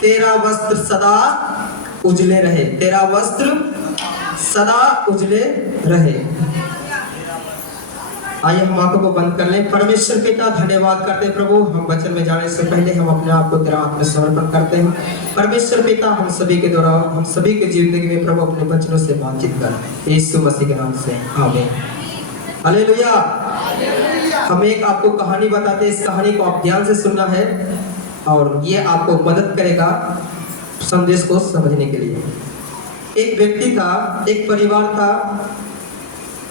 तेरा वस्त्र सदा उजले रहे, तेरा वस्त्र सदा उजले रहे। आइए हम आंखों को बंद कर लें। परमेश्वर पिता धन्यवाद करते प्रभु, हम वचन में जाने से पहले हम अपने आप को तेरा हाथ में समर्पण करते हैं। परमेश्वर पिता हम सभी के द्वारा हम सभी के जिंदगी में प्रभु अपने वचनों से बातचीत कर, यीशु मसीह के नाम से आमीन। हालेलुया। हम एक आपको कहानी बताते हैं, इस कहानी को आप ध्यान से सुनना है और ये आपको मदद करेगा संदेश को समझने के लिए। एक व्यक्ति था, एक परिवार था,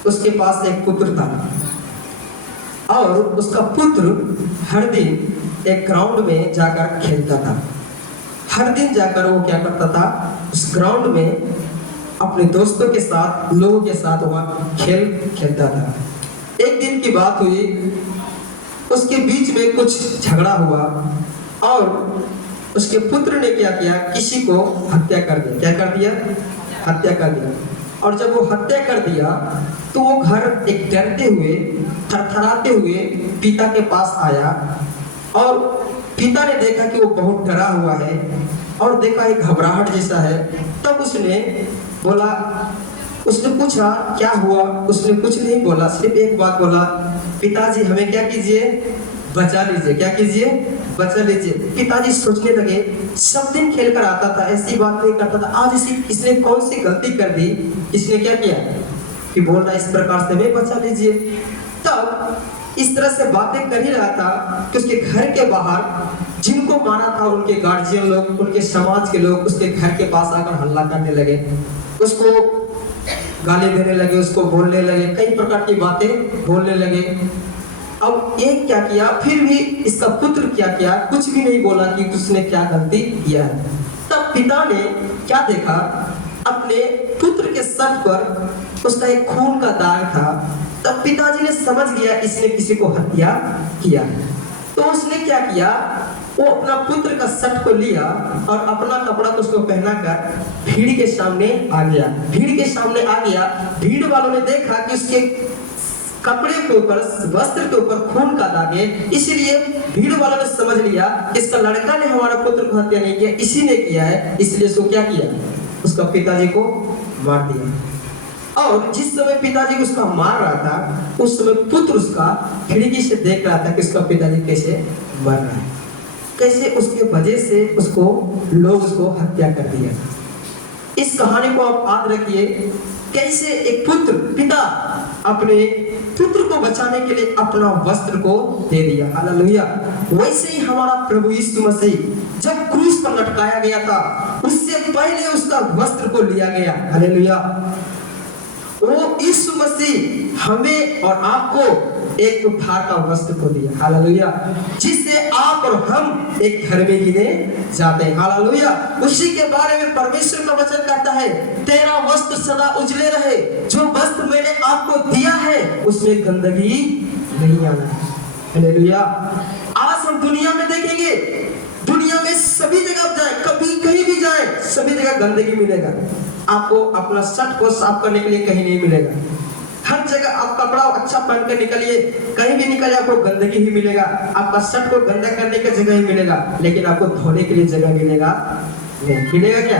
उसके पास एक पुत्र था और उसका पुत्र हर दिन एक ग्राउंड में जाकर खेलता था। हर दिन जाकर वो क्या करता था, उस ग्राउंड में अपने दोस्तों के साथ, लोगों के साथ वहाँ खेल खेलता था। एक दिन की बात हुई, उसके बीच में कुछ झगड़ा हुआ और उसके पुत्र ने क्या किया, किसी को हत्या कर दिया। क्या कर दिया? हत्या कर दिया। और जब वो हत्या कर दिया तो वो घर एक डरते हुए, थरथराते हुए पिता के पास आया और पिता ने देखा कि वो बहुत डरा हुआ है और देखा एक घबराहट जैसा है। तब उसने बोला, उसने पूछा क्या हुआ? उसने कुछ नहीं बोला, सिर्फ एक बात बोला, पिताजी हमें क्या कीजिए, बचा लीजिए। क्या कीजिए? बचा लीजिए। पिताजी सोचने लगे, सब दिन खेल कर आता था, ऐसी बात नहीं करता था, आज इसने कौन सी गलती कर दी, इसने क्या किया कि बोल रहा इस प्रकार से हमें बचा लीजिए। तब इस तरह से बातें कर ही रहा था कि उसके घर के बाहर जिनको मारा था उनके गार्जियन लोग, उनके समाज के लोग उसके घर के पास आकर हल्ला करने लगे, उसको गाली देने लगे, उसको बोलने लगे, कई प्रकार की बातें बोलने लगे। अब एक क्या किया, फिर भी इसका पुत्र क्या किया, कुछ भी नहीं बोला कि उसने क्या गलती किया है। तब पिता ने क्या देखा, अपने पुत्र के सर पर उसका एक खून का दाग था। तब पिताजी ने समझ लिया इसने किसी को हत्या किया। तो उसने क्या किया, वो अपना पुत्र का शर्ट को लिया और अपना कपड़ा को उसको पहनाकर भीड़ के सामने आ गया। भीड़ के सामने आ गया, भीड़ वालों ने देखा कि उसके कपड़े के ऊपर, वस्त्र के ऊपर खून का दाग है, इसलिए भीड़ वालों ने समझ लिया इसका लड़का ने हमारा पुत्र को हत्या नहीं किया, इसी ने किया है, इसलिए उसको क्या किया, उसका पिताजी को मार दिया। और जिस समय पिताजी उसका मार रहा था, उस समय पुत्र उसका खिड़की से देख रहा था कि उसका पिताजी कैसे मर रहा है, कैसे उसके वजह से उसको लोग उसको हत्या कर दिया। इस कहानी को आप याद रखिए, कैसे एक पुत्र, पिता अपने पुत्र को बचाने के लिए अपना वस्त्र को दे दिया। हालेलुया। वैसे ही हमारा प्रभु यीशु मसीह जब क्रूस पर लटकाया गया था, उससे पहले उसका वस्त्र को लिया गया। हालेलुया। वो यीशु मसीह हमें और आपको एक उद्धार का वस्त्र को दिया। हालेलुया। जिससे आप और हम एक घर में गिने जाते हैं। हालेलुया। उसी के बारे में परमेश्वर का वचन कहता है, तेरा वस्त्र सदा उजले रहे, जो वस्त्र मैंने आपको दिया है उसमें गंदगी नहीं आना। हालेलुया। आज हम दुनिया में देखेंगे, दुनिया में सभी जगह जाए, कभी कहीं भी जाए, सभी जगह गंदगी मिलेगा। आपको अपना शर्ट को साफ करने के लिए कहीं नहीं मिलेगा। हर जगह आप कपड़ा अच्छा पहन कर निकलिए, कहीं भी निकलिए आपको गंदगी ही मिलेगा। आपका शर्ट को गंदा करने की जगह ही मिलेगा, लेकिन आपको धोने के लिए जगह मिलेगा नहीं। मिलेगा क्या?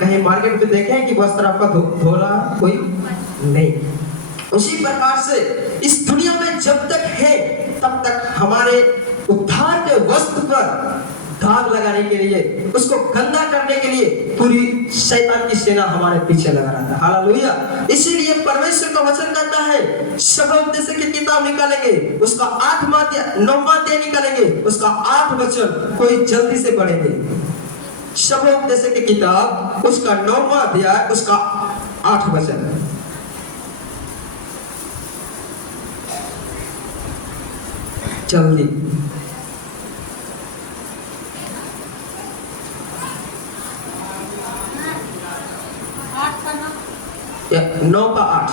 कहीं मार्केट में देखें कि वस्त्र आपका धो रहा कोई नहीं। उसी प्रकार से इस दुनिया में जब तक है तब तक हमारे उद्धार के वस्त्र पर दाग लगाने के लिए, उसको गंदा करने के लिए पूरी शैतान की सेना हमारे पीछे लगा रहा था। हालेलुया। इसीलिए परमेश्वर का वचन कहता है, शबोपदेश की किताब निकालेंगे, उसका 8वां अध्याय 9वां अध्याय निकालेंगे, उसका 8 वचन कोई जल्दी से पढ़ेंगे। शबोपदेश की किताब उसका 9वां अध्याय उसका 8 वचन। जल्दी 9 का 8।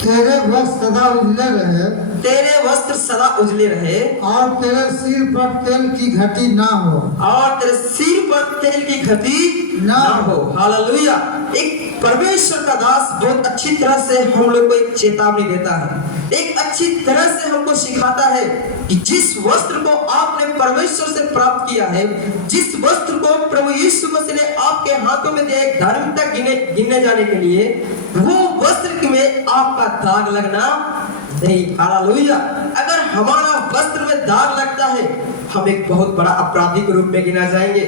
तेरे वस्त्र सदा उजले रहे, तेरे वस्त्र सदा उजले रहे, और तेरे सिर पर तेल की घटी ना हो, और तेरे सिर पर तेल की घटी ना हो। हालेलुया। एक परमेश्वर का दास बहुत अच्छी तरह से हम लोग को एक चेतावनी देता है एक अच्छी तरह से हमको सिखाता है कि जिस वस्त्र को आपने परमेश्वर से प्राप्त किया है, जिस वस्त्र को प्रभु यीशु मसीह ने आपके हाथों में दिया एक धार्मिकता गिनने जाने के लिए, वो वस्त्र में आपका दाग लगना नहीं। हालेलुया। अगर हमारा वस्त्र में दाग लगता है, हम एक बहुत बड़ा अपराधी के रूप में गिना जाएंगे।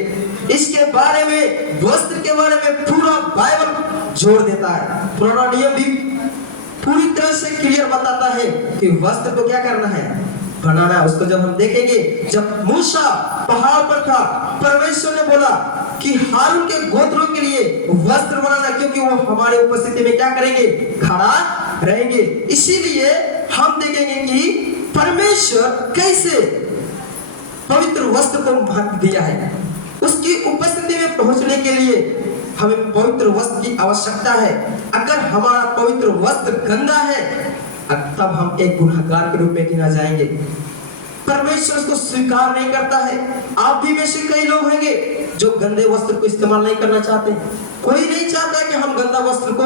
इसके बारे में, वस्त्र के बारे में पूरा बाइबल जोर देता है। पुराना नियम भी पूरी तरह से क्लियर बताता है कि वस्त्र को क्या करना है, बनाना। उसको जब हम देखेंगे, जब मूसा पहाड़ पर था, परमेश्वर ने बोला कि हारून के गोत्रों के लिए वस्त्र बनाना, क्योंकि वो हमारे उपस्थिति में क्या करेंगे, खड़ा रहेंगे। इसीलिए हम देखेंगे कि परमेश्वर कैसे पवित्र वस्त्र को महत्व दिया है। उसकी उपस्थिति में पहुंचने के लिए हमें पवित्र वस्त्र की आवश्यकता है। अगर हमारा पवित्र वस्त्र गंदा है, तब हम एक गुनहगार के रूप में गिना जाएंगे। परमेश्वर उसको स्वीकार नहीं करता है। आप भी में से कई लोग होंगे जो गंदे वस्त्र को इस्तेमाल नहीं करना चाहते। कोई नहीं चाहता कि हम गंदा वस्त्र को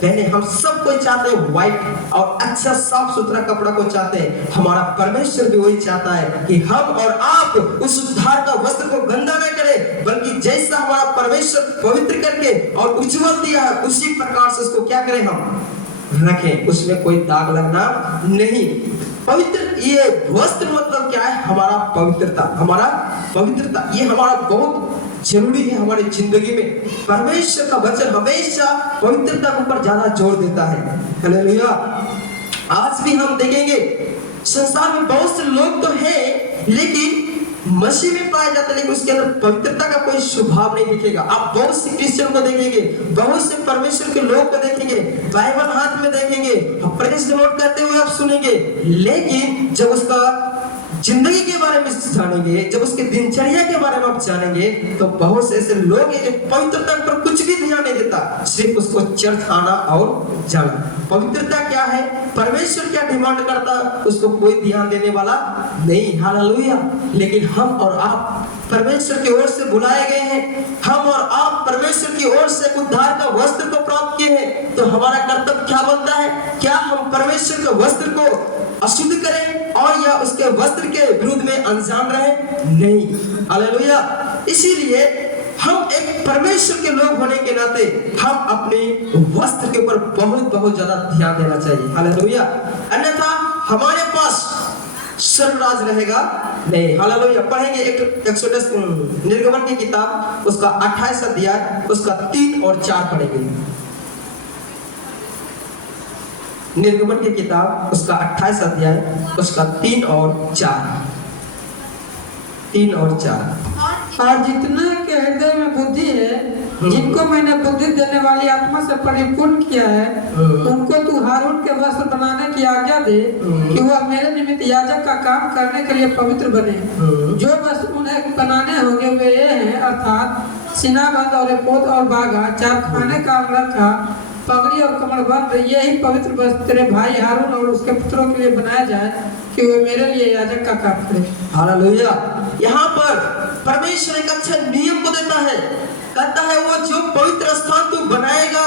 पहने। हम सब कोई चाहते हैं व्हाइट और अच्छा साफ सुथरा कपड़ा को चाहते हैं। हमारा परमेश्वर भी वही चाहता है कि हम और आप उस उद्धार का वस्त्र को गंदा न करें, बल्कि जैसा हमारा परमेश्वर पवित्र करके और उज्जवल दिया है, उसी प्रकार से उसको क्या करें, हम रखें। उसमें कोई दाग लगना नहीं। पवित्र, ये वस्त्र मतलब क्या है, हमारा पवित्रता। हमारा पवित्रता ये हमारा बहुत जरूरी है हमारी जिंदगी में। परमेश्वर का वचन हमेशा पवित्रता के ऊपर ज्यादा जोर देता है। हालेलुया। आज भी हम देखेंगे संसार में बहुत से लोग तो हैं, लेकिन मसीह में पाया जाता है, लेकिन उसके अंदर पवित्रता का कोई स्वभाव नहीं दिखेगा। आप बहुत से क्रिश्चियन को देखेंगे, बहुत से परमेश्वर के लोग को देखेंगे, बाइबल हाथ में देखेंगे, प्रेज द लॉर्ड कहते हुए आप सुनेंगे, लेकिन जब उसका जिंदगी के बारे में जानेंगे, जब उसके दिनचर्या के बारे में आप जानेंगे, तो बहुत से ऐसे लोग हैं जो पवित्रता पर कुछ भी ध्यान नहीं देता, सिर्फ उसको चर्च आना और जाना। पवित्रता क्या है, परमेश्वर क्या डिमांड करता, उसको कोई ध्यान देने वाला नहीं। हालेलुया। लेकिन हम और आप परमेश्वर की ओर से बुलाए गए हैं। हम और आप परमेश्वर की ओर से उद्धार का वस्त्र को प्राप्त किए हैं, तो हमारा कर्तव्य क्या बनता है? क्या हम परमेश्वर के वस्त्र को अशुद्ध करें और या उसके वस्त्र के विरुद्ध में अनजान रहे? नहीं। हालेलुया। इसीलिए हम एक परमेश्वर के लोग होने के नाते हम अपने वस्त्र के ऊपर बहुत ज्यादा ध्यान देना चाहिए। हालेलुया। अन्यथा हमारे पास स्वर्गराज रहेगा नहीं। हालेलुया। पढ़ेंगे एक्सोडस, निर्गमन की किताब, उसका 28 अध्याय, उसका 3 और 4 पढ़ेंगे। निर्गमन की किताब, उसका 28 अध्याय, उसका 3 और 4। 3 और 4। और जितने के हृदय में बुद्धि है, जिनको मैंने बुद्धि देने वाली आत्मा से परिपूर्ण किया है, उनको तू हारून के वस्त्र बनाने की आज्ञा दे कि वह मेरे निमित्त याजक का काम करने के लिए पवित्र बने। जो वस्त्र उन्हें बनाने होंगे वे ये हैं, अर्थात सीनाबंद और एपोद और बागा, चार खाने का अंगरखा, पगड़ी और कमरबंद। यही पवित्र वस्त्र तेरे भाई हारून और उसके पुत्रों के लिए बनाया जाए कि वे मेरे लिए याजक का काम करें। हालेलुया। यहाँ पर परमेश्वर एक अच्छा नियम को देता है। कहता है वो जो पवित्र स्थान तू बनाएगा,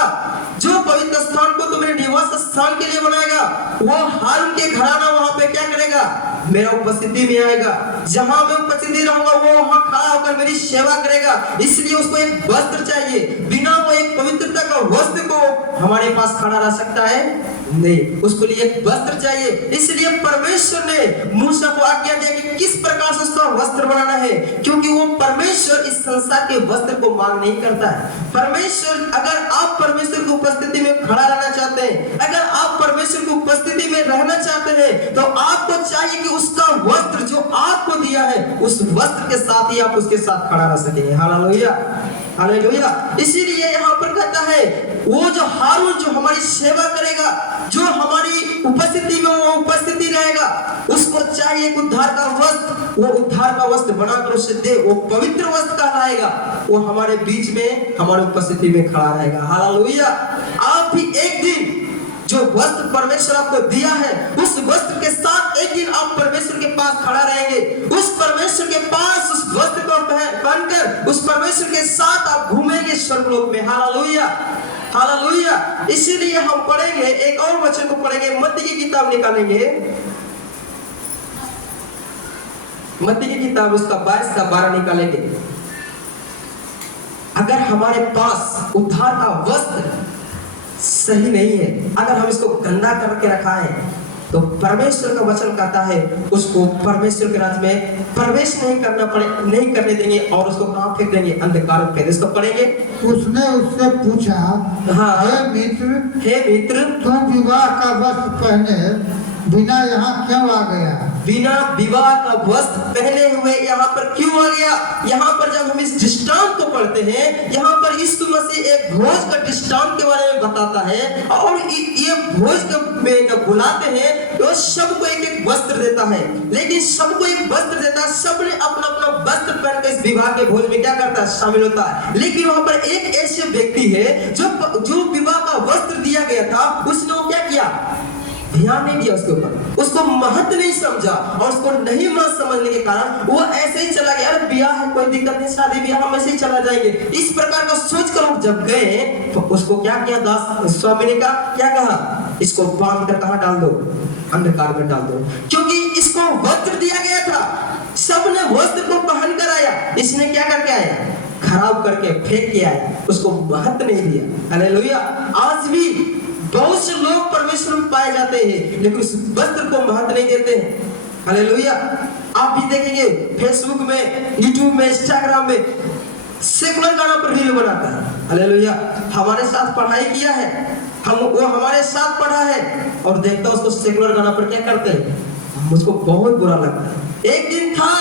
जो पवित्र स्थान को तू मेरे निवास स्थान के लिए बनाएगा, वो हारून के घराना वहां पे क्या करेगा? मेरा उपस्थिति में आएगा। जहां मैं उपस्थिति रहूंगा वो वहां खड़ा होकर मेरी सेवा करेगा। इसलिए उसको एक वस्त्र चाहिए। बिना वो एक पवित्रता का वस्त्र को हमारे पास खड़ा रह सकता है नहीं। उसको लिए एक वस्त्र चाहिए। इसलिए परमेश्वर ने मूसा को आज्ञा दिया कि किस प्रकार से उसका वस्त्र बनाना है, क्योंकि वो परमेश्वर इस संसार के वस्त्र को मांग नहीं करता है। परमेश्वर, अगर आप परमेश्वर की उपस्थिति में खड़ा रहना चाहते हैं, अगर आप परमेश्वर की उपस्थिति में रहना चाहते हैं, तो आपको चाहिए कि उसका वस्त्र जो आपको दिया है, उस वस्त्र के साथ ही आप उसके साथ खड़ा रह सकेंगे। हालेलुया। हालेलुया। इसीलिए यहाँ पर कहता है वो जो हारून जो हमारी सेवा करेगा, जो हमारी उपस्थिति में वो उपस्थिति रहेगा, उसको चाहिए उद्धार का वस्त्र। वो उद्धार का वस्त्र बनाकर उसे दे, वो पवित्र वस्त्र कहलाएगा। वो हमारे बीच में, हमारी उपस्थिति में खड़ा रहेगा। हालेलुया। आप भी एक दिन जो वस्त्र परमेश्वर आपको दिया है, उस वस्त्र के साथ एक दिन आप परमेश्वर के पास खड़ा रहेंगे। उस परमेश्वर के पास उस वस्त्र को पहनकर उस परमेश्वर के साथ आप घूमेंगे स्वर्गलोक में। हालेलुया। हालेलुया। इसीलिए हम पढ़ेंगे, एक और वचन को पढ़ेंगे, मत्ती की किताब निकालेंगे, मत्ती की किताब उसका 22 का 12 निकालेंगे। अगर हमारे पास उद्धार का वस्त्र सही नहीं है, अगर हम इसको गंदा करके रखा है, तो परमेश्वर का वचन कहता है उसको परमेश्वर के राज्य में प्रवेश नहीं करने देंगे और उसको कहां फेंक देंगे? अंधकार में फेंक। इसको पढ़ेंगे। उसने उससे पूछा, हाँ, हे मित्र, तू विवाह का वस्त्र पहने बिना यहाँ क्यों आ गया? बिना विवाह का वस्त्र पहने हुए यहाँ पर क्यों आ गया? यहाँ पर जब हम इस दृष्टांत को पढ़ते हैं, यहाँ पर यीशु मसीह एक भोज का दृष्टांत के बारे में बताता है और ये भोज में जब बुलाते हैं तो सबको एक एक वस्त्र देता है, लेकिन सबको एक वस्त्र देता है, सबने अपना अपना वस्त्र पहन कर इस विवाह के भोज में क्या करता है? शामिल होता है। लेकिन वहां पर एक ऐसे व्यक्ति है जो विवाह का वस्त्र दिया गया था, उसने वो क्या किया? ध्यान नहीं दिया उसके ऊपर, उसको महत्व नहीं समझा और उसको नहीं महत्व समझने के कारण वो ऐसे ही चला गया। अरे ब्याह है, कोई दिक्कत नहीं, शादी ब्याह हम ऐसे ही चला जाएंगे, इस प्रकार का सोच कर जब गए तो उसको क्या किया? दास स्वामी ने कहा, क्या कहा? इसको बांध कर कहां डाल दो? अंधकार में डाल दो, क्योंकि इसको वस्त्र दिया गया था, सबने वस्त्र को पहन कर आया, इसने क्या करके आया? खराब करके फेंक के आया, उसको महत्व नहीं दिया। हालेलुया। आज भी बहुत से लोग परमेश्वर में पाए जाते हैं लेकिन उस वस्त्र को महत्व नहीं देते हैं। हालेलुया। आप भी देखेंगे फेसबुक में, यूट्यूब में, इंस्टाग्राम में सेकुलर गाना पर रील बनाता है। हालेलुया। हमारे साथ पढ़ाई किया है, वो हमारे साथ पढ़ा है और देखता उसको सेकुलर गाना पर क्या करते हैं, मुझको बहुत बुरा लगता है। एक दिन था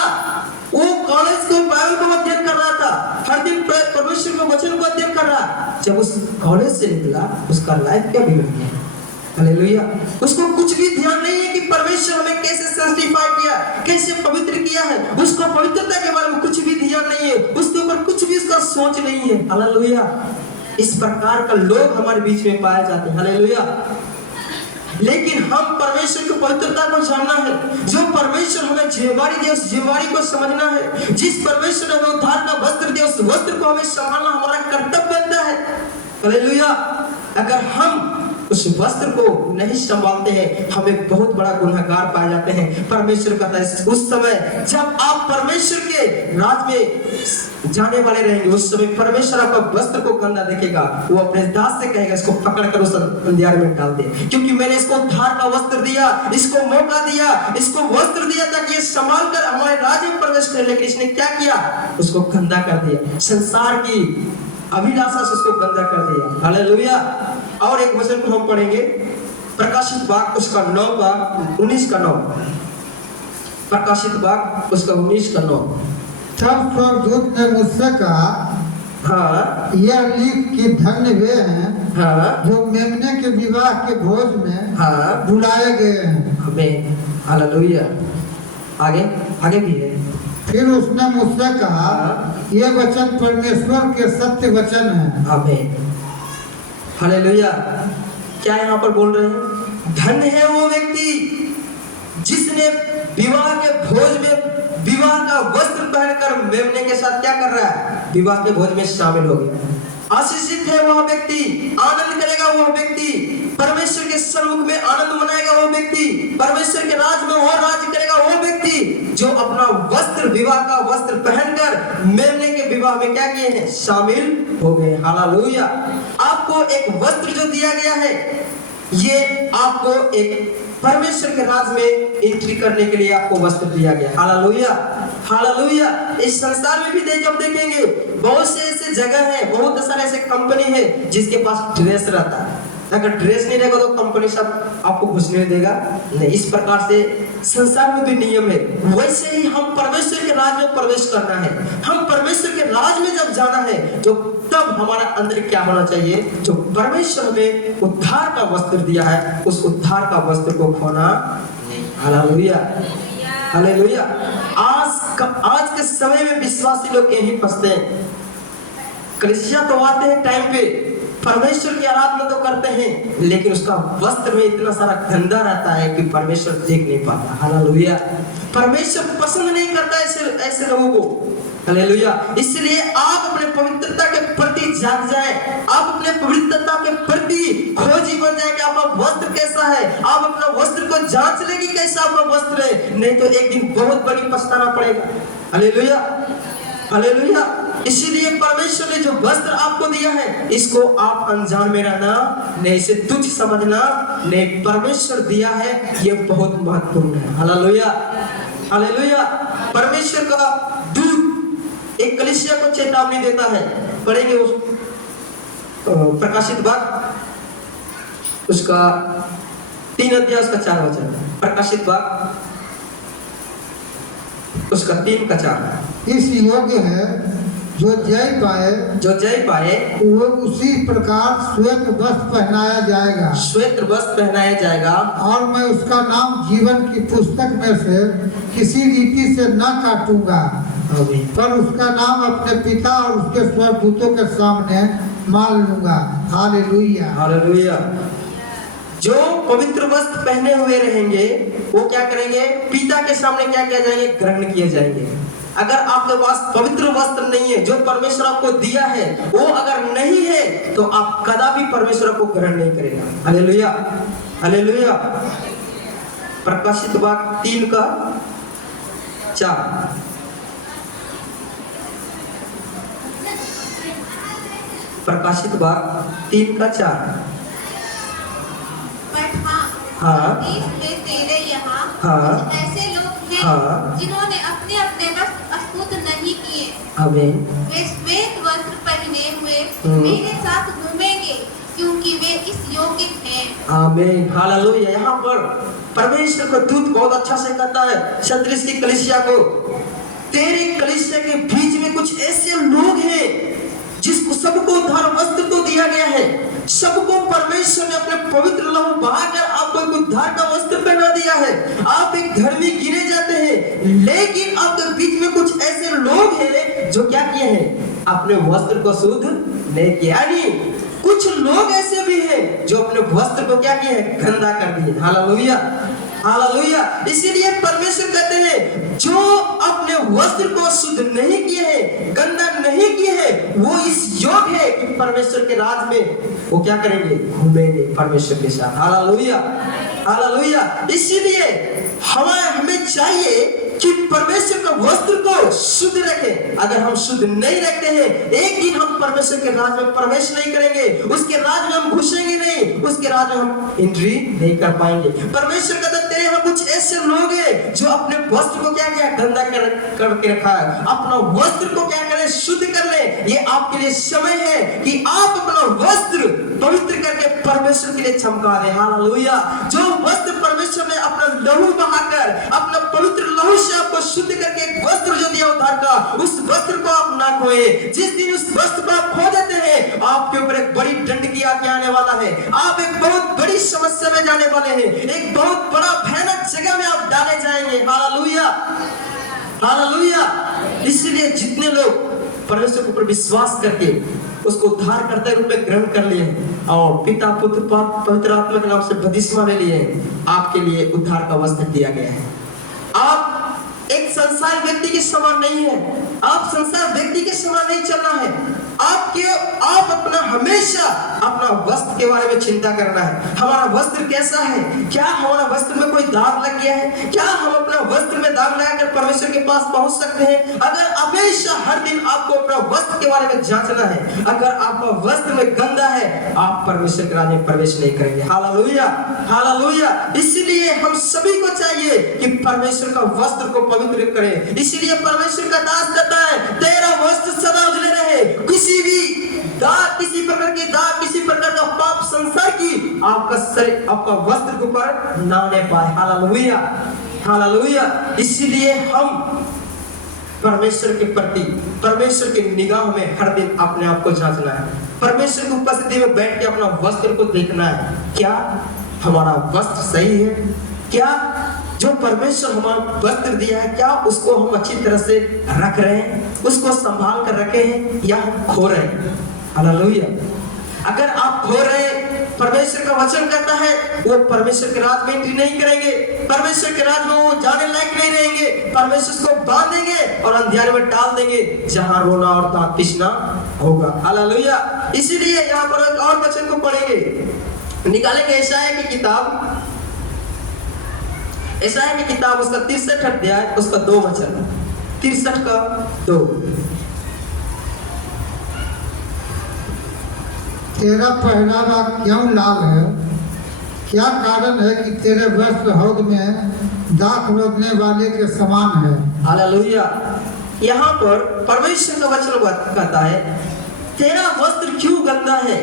वो कॉलेज को बाइबल को अध्ययन कर रहा था, हर दिन परमेश्वर के वचन को अध्ययन कर रहा। जब उस कॉलेज से निकला उसका लाइफ क्या बिगड़ गया? हालेलुया। उसको कुछ भी ध्यान नहीं है कि परमेश्वर हमें कैसे सैंक्टिफाई किया, कैसे पवित्र किया है, उसको पवित्रता के बारे में कुछ भी ध्यान नहीं है, उसके ऊपर कुछ भी उसका सोच नहीं है। हालेलुया। इस प्रकार का लोग हमारे बीच में पाए जाते हैं। हालेलुया। लेकिन हम परमेश्वर की पवित्रता को जानना है, जो परमेश्वर हमें जिम्मेवारी दिया उस जिम्मेवारी को समझना है, जिस परमेश्वर ने हमें उद्धार का वस्त्र दिया उस वस्त्र को हमें संभालना हमारा कर्तव्य बनता है। हालेलुया। अगर हम उस वस्त्र को नहीं संभालते हैं, हमें बहुत बड़ा गुनहगार पाए जाते हैं। परमेश्वर कहता है उस समय जब आप परमेश्वर के राज में जाने वाले रहेंगे, उस समय परमेश्वर आपका वस्त्र को गंदा देखेगा, वो अपने दास से कहेगा इसको पकड़कर उस अंधियारे में डाल दे, क्योंकि मैंने इसको उद्धार का वस्त्र दिया, इसको मौका दिया, इसको वस्त्र दिया ताकि ये संभाल कर हमारे राज्य में प्रवेश करे, लेकिन इसने क्या किया? उसको गंदा कर दिया, संसार की अभिलाषा से उसको गंदा कर दिया। हालेलुया। और एक वचन को हम पढ़ेंगे, प्रकाशित वाक्य उसका 9 का 19 का 9, प्रकाशित वाक्य उसका 19 का 9। तब स्वर्गदूत ने मुझसे कहा, हाँ, यह लिख कि धन्य वे हैं हाँ, जो मेमने के विवाह के भोज में हाँ, बुलाए गए हैं। हमें। हालेलुया। आगे आगे भी है। फिर उसने मुझसे कहा, ये वचन परमेश्वर के सत्य वचन है। हमें। हालेलुया। क्या यहाँ पर बोल रहे हैं? धन्य है वो व्यक्ति जिसने विवाह के भोज में विवाह का वस्त्र पहनकर मेमने के साथ क्या कर रहा है? विवाह के भोज में शामिल हो गया। आशीषित है वह व्यक्ति, आनंद करेगा वह व्यक्ति, परमेश्वर के सम्मुख में आनंद मनाएगा वह व्यक्ति, परमेश्वर के राज में वह राज करेगा वह व्यक्ति जो अपना वस्त्र, विवाह का वस्त्र पहनकर मेमने के विवाह में क्या किए हैं? शामिल हो गए। हालेलुया। आपको एक वस्त्र जो दिया गया है, ये आपको एक परमेश्वर के राज में एंट्री करने के लिए आपको वस्त्र दिया गया। हालेलुया। हालेलुया। इस संसार में भी जब देखेंगे बहुत से ऐसे जगह है, बहुत सारे ऐसे कंपनी है जिसके पास ड्रेस रहता है, अगर ड्रेस नहीं रहेगा तो कंपनी सब आपको घुसने देगा नहीं। इस प्रकार से संसार में भी नियम है, वैसे ही हम परमेश्वर के राज में प्रवेश करना है, हम परमेश्वर के राज में जब जाना है तो तब हमारा अंदर क्या होना चाहिए? जो परमेश्वर हमें उद्धार का वस्त्र दिया है, उस उद्धार का वस्त्र को खोना नहीं। हालेलुया। हालेलुया। आज के समय में विश्वासी लोग यहीं फंसते हैं। कलीसिया तो आते हैं टाइम पे, परमेश्वर की आराधना तो करते हैं, लेकिन उसका वस्त्र में इतना सारा गंदा रहता है कि परमेश्वर देख नहीं पाता। हालेलुया। परमेश्वर पसंद नहीं करता ऐसे लोगों को। हालेलुया। इसलिए आप अपने पवित्रता के प्रति जाग जाए, आप अपने पवित्रता के प्रति खोजी बन जाए कि आपका वस्त्र कैसा है। आप अपना वस्त्र को जांच ले कि कैसा आपका वस्त्र है, नहीं तो एक दिन बहुत बड़ी पछताना पड़ेगा। Hallelujah, hallelujah. इसीलिए परमेश्वर ने जो वस्त्र आपको दिया है, इसको आप अनजान में रहना नहीं, इसे तुच्छ समझना नहीं। परमेश्वर दिया है, ये बहुत महत्वपूर्ण है। Hallelujah, hallelujah. परमेश्वर का दूत एक कलीसिया को चेतावनी देता है। पढ़ेंगे उस प्रकाशित वाक्य, उसका 3 अध्याय उसका 4 वचन। प्रकाशित वाक्य उसका 3 का 4। इस योग्य है जो जय पाए, जो जय पाए वो उसी प्रकार श्वेत वस्त्र पहनाया जाएगा, श्वेत वस्त्र पहनाया जाएगा, और मैं उसका नाम जीवन की पुस्तक में से किसी रीति से न काटूंगा, पर उसका नाम अपने पिता और उसके स्वर्गदूतों के सामने मान लूंगा। Hallelujah, hallelujah. जो पवित्र वस्त्र पहने हुए रहेंगे वो क्या करेंगे? पिता के सामने क्या किया जाएंगे? ग्रहण किए जाएंगे। अगर आपके पास पवित्र वस्त्र नहीं है, जो परमेश्वर आपको दिया है वो अगर नहीं है, तो आप कदापि परमेश्वर को ग्रहण नहीं करेगा। Hallelujah, hallelujah. प्रकाशित वाक्य 3 का 4। प्रकाशित वाक्य 3 का 4। हाँ, इसमें तेरे यहाँ हाँ, ऐसे लोग हैं हाँ, जिन्होंने अपने अपने वस्त्र अशुद्ध नहीं किए, आमीन। वे श्वेत वस्त्र पहने हुए हम्म। मेरे साथ घूमेंगे, क्योंकि वे इस योग्य हैं। आमीन, हालेलुया। यहाँ पर परमेश्वर का दूत बहुत अच्छा से कहता है सदृश की कलीसिया को, तेरे कलीसिया के बीच में कुछ ऐसे लोग हैं जिसको सबको उद्धार वस्त्र तो दिया गया है, सबको परमेश्वर ने अपने पवित्र लहू बहाकर आपको एक उद्धार का वस्त्र पहना दिया है। आप एक धर्मी गिने जाते हैं, लेकिन आपके बीच में कुछ ऐसे लोग हैं जो क्या किए हैं? अपने वस्त्र को शुद्ध नहीं किया। यानी कुछ लोग ऐसे भी हैं जो अपने वस्त्र को क्या किए हैं? गंदा कर दिए। Hallelujah, hallelujah. इसीलिए परमेश्वर कहते हैं जो अपने वस्त्र को शुद्ध नहीं किए हैं, गंदा नहीं किए हैं, वो इस योग्य है कि परमेश्वर के राज में वो क्या करेंगे? घूमेंगे परमेश्वर के साथ। Hallelujah, hallelujah. इसीलिए हमें चाहिए कि परमेश्वर का वस्त्र को शुद्ध रखें। अगर हम शुद्ध नहीं रखते हैं, एक दिन हम परमेश्वर के राज में प्रवेश नहीं करेंगे, उसके राज में हम घुसेंगे नहीं, उसके राज में हम एंट्री नहीं कर पाएंगे। परमेश्वर कहता तेरे यहाँ कुछ ऐसे लोग हैं जो अपने वस्त्र को क्या किया? गंदा करके रखा है। अपना वस्त्र को क्या करें? शुद्ध कर ले। ये आपके लिए समय है कि आप अपना वस्त्र पवित्र करके परमेश्वर के लिए चमका दे। हालेलुया। जो वस्त्र परमेश्वर ने अपना लहू बहाकर, अपना पवित्र लहू से आपको शुद्ध करके एक वस्त्र जो दिया उद्धार का, उस वस्त्र को आप ना खोए। जिस दिन उस वस्त्र को आप खो देते हैं, आपके ऊपर एक बड़ी दंड की आज्ञा आने वाला है। आप एक बहुत बड़ी समस्या में जाने वाले हैं, एक बहुत बड़ा भयानक जगह में आप डाले जाएंगे। Hallelujah, hallelujah. इसलिए जितने लोग परमेश्वर के ऊपर विश्वास करके उसको उद्धार करते रूप में ग्रहण कर लिए और पिता पुत्र पवित्र आत्मा के नाम से बपतिस्मा ले लिए, आपके लिए उद्धार का वस्त्र दिया गया है। आप एक संसार व्यक्ति के समान नहीं है, आप संसार व्यक्ति के समान नहीं चलना है। आप अपना हमेशा अपना वस्त्र के बारे में चिंता करना है। हमारा वस्त्र कैसा है? क्या हमारा वस्त्र में कोई दाग लग गया है? क्या हम अपना वस्त्र में दाग लगाकर परमेश्वर के पास पहुंच सकते हैं? अगर हमेशा हर दिन आपको अपना वस्त्र के बारे में जांचना है। अगर आपका वस्त्र में गंदा है, आप परमेश्वर के राज्य में प्रवेश नहीं करेंगे। Hallelujah, hallelujah. इसलिए हम सभी को चाहिए कि परमेश्वर का वस्त्र को पवित्र करें। इसलिए परमेश्वर का दास कहता है तेरा वस्त्र सदा उजले रहे, किसी भी दाग, किसी प्रकार के दाग, किसी प्रकार का पाप संसार की आपका शरीर, आपका वस्त्र के ऊपर ना आने पाए। Hallelujah, hallelujah. इसलिए हम परमेश्वर के प्रति, परमेश्वर की निगाह में हर दिन अपने आप को जांचना है। परमेश्वर की उपस्थिति में बैठ के अपना वस्त्र को देखना है, क्या हमारा वस्त्र सही है? क्या जो परमेश्वर हमारा वस्त्र दिया है, क्या उसको हम अच्छी तरह से रख रहे हैं, उसको संभाल कर रखे हैं, या हम खो रहे हैं? हालेलुया। अगर आप खो रहे हैं, परमेश्वर का वचन कहता है वो परमेश्वर के राज में एंट्री नहीं करेंगे, परमेश्वर के राज में वो जाने लायक नहीं रहेंगे, परमेश्वर को बांधेंगे और अंधियारे में डाल देंगे जहां रोना और दांत पिसना होगा। हालेलुया। इसीलिए यहाँ पर एक और वचन को पढ़ेंगे, निकालेंगे यशायाह की किताब, यशायाह की किताब उसका 63 अध्याय उसका 2 वचन, 63 का 2। तेरा पहनावा क्यों लाल है, क्या कारण है कि तेरे वस्त्र हौद में दाख रोकने वाले के समान है। हालेलुया। यहाँ पर परमेश्वर का वचन कहता है तेरा वस्त्र क्यों गंदा है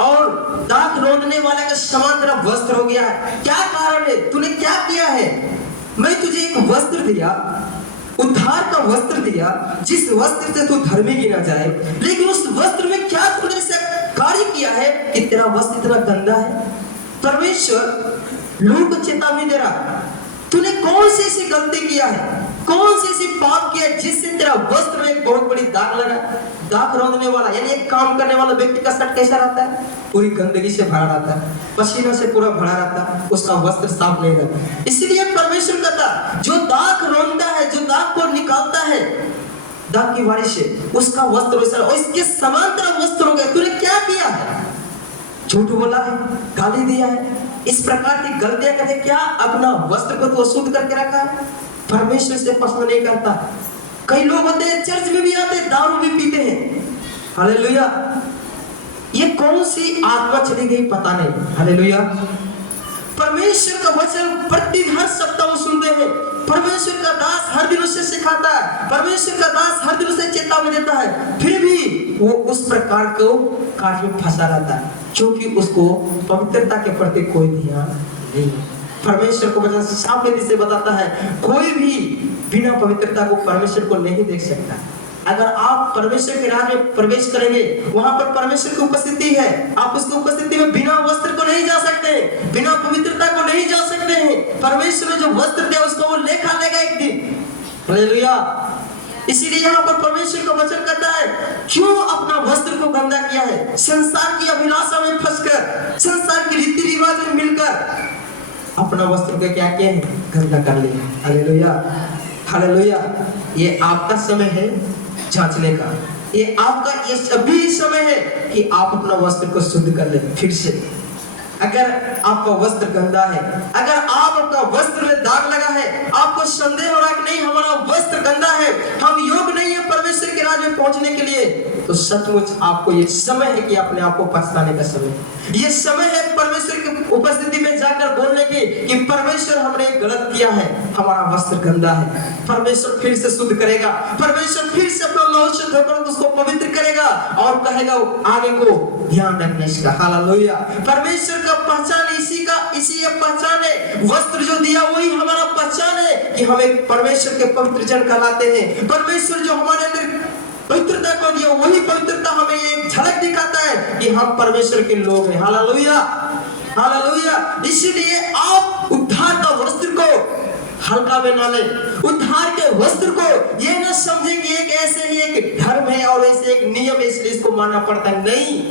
और दाग रोकने वाले का समान तेरा वस्त्र हो गया है। क्या कारण है, तूने क्या किया है? मैं तुझे एक वस्त्र दिया, उद्धार का वस्त्र दिया, जिस वस्त्र से तू धर्मी गिना जाए, लेकिन उस वस्त्र में क्या तूने से कार्य किया है कि तेरा वस्त्र इतना गंदा है। परमेश्वर लोगों को चेतावनी दे रहा, तूने कौन सी ऐसी गलती किया है, कौन सी ऐसी पाप किया है जिससे तेरा वस्त्र में एक बहुत बड़ी दाग लगा। दाग रोकने वाला यानी एक काम करने वाला व्यक्ति का शर्ट कैसा रहता है, पूरी गंदगी से भरा रहता है, पसीना से पूरा भरा रहता है, उसका वस्त्र साफ नहीं रहता। इसलिए परमेश्वर कहता जो दाग रोकता है, जो दाग को निकालता है दाग की वारी से, उसका वस्त्र वैसा और इसके समान तेरा वस्त्र हो गया। तूने क्या किया है? झूठ बोला है, गाली दिया है, इस प्रकार की गलतियां करके क्या अपना वस्त्र को तो अशुद्ध करके रखा है। परमेश्वर से पसंद नहीं करता। कई लोग होते हैं चर्च में भी आते हैं, दारू भी पीते हैं। हालेलुया। ये कौन सी आत्मा चली गई पता नहीं। हालेलुया। परमेश्वर का वचन प्रति हर सप्ताह वो सुनते हैं, परमेश्वर का दास हर दिन उसे सिखाता है, परमेश्वर का दास हर दिन उसे चेतावनी देता है, फिर भी वो उस प्रकार को कार्य में फंसा रहता है क्योंकि उसको पवित्रता के प्रति कोई ध्यान नहीं। परमेश्वर को वचन साफ से बताता है कोई भी बिना पवित्रता को परमेश्वर को नहीं देख सकता। अगर आप परमेश्वर के राह में प्रवेश करेंगे, वहां पर परमेश्वर की उपस्थिति है, आप उसकी उपस्थिति में बिना वस्त्र को नहीं जा सकते, बिना पवित्रता को नहीं जा सकते हैं। परमेश्वर ने जो वस्त्र दिया उसको वो लेखा लेगा एक दिन। हालेलुया। इसीलिए यहाँ पर परमेश्वर का वचन कहता है क्यों अपना वस्त्र को गंदा किया है, संसार की अभिलाषा में फंसकर, संसार की रीति रिवाज में मिलकर अपना वस्त्र को क्या किया है, गंदा कर लिया। हालेलुया। हालेलुया। ये आपका समय है जांचने का, ये आपका ये सभी समय है कि आप अपना वस्त्र को शुद्ध कर ले फिर से। अगर आपका वस्त्र गंदा है, अगर आपका वस्त्र में दाग लगा है, आपको संदेह हो रहा है कि नहीं हमारा वस्त्र गंदा है, हम योग्य नहीं है परमेश्वर के राज्य में पहुंचने के लिए, तो सचमुच आपको ये समय है कि अपने आप को पछताने का समय। ये समय है परमेश्वर की उपस्थिति में जाकर बोलने की कि परमेश्वर हमने गलत किया है, हमारा वस्त्र गंदा है। परमेश्वर फिर से शुद्ध करेगा, परमेश्वर फिर से अपना लहू से धोकर उसको पवित्र करेगा और कहेगा आगे को ध्यान रखने का। हालेलुया। परमेश्वर का पहचान इसी पहचान है, वस्त्र जो दिया वही हमारा पहचान है कि हम एक परमेश्वर के पवित्र जन कहलाते हैं। परमेश्वर जो हमारे अंदर पवित्रता को दिया वही पवित्रता हमें एक झलक दिखाता है कि हम परमेश्वर के लोग हैं। हालेलुया। हालेलुया। इसलिए आप उद्धार का वस्त्र को हल्का में ना ले, उद्धार के वस्त्र को ये ना समझे कि एक ऐसे ही एक धर्म है और ऐसे एक नियम है इसलिए इसको मानना पड़ता है। नहीं,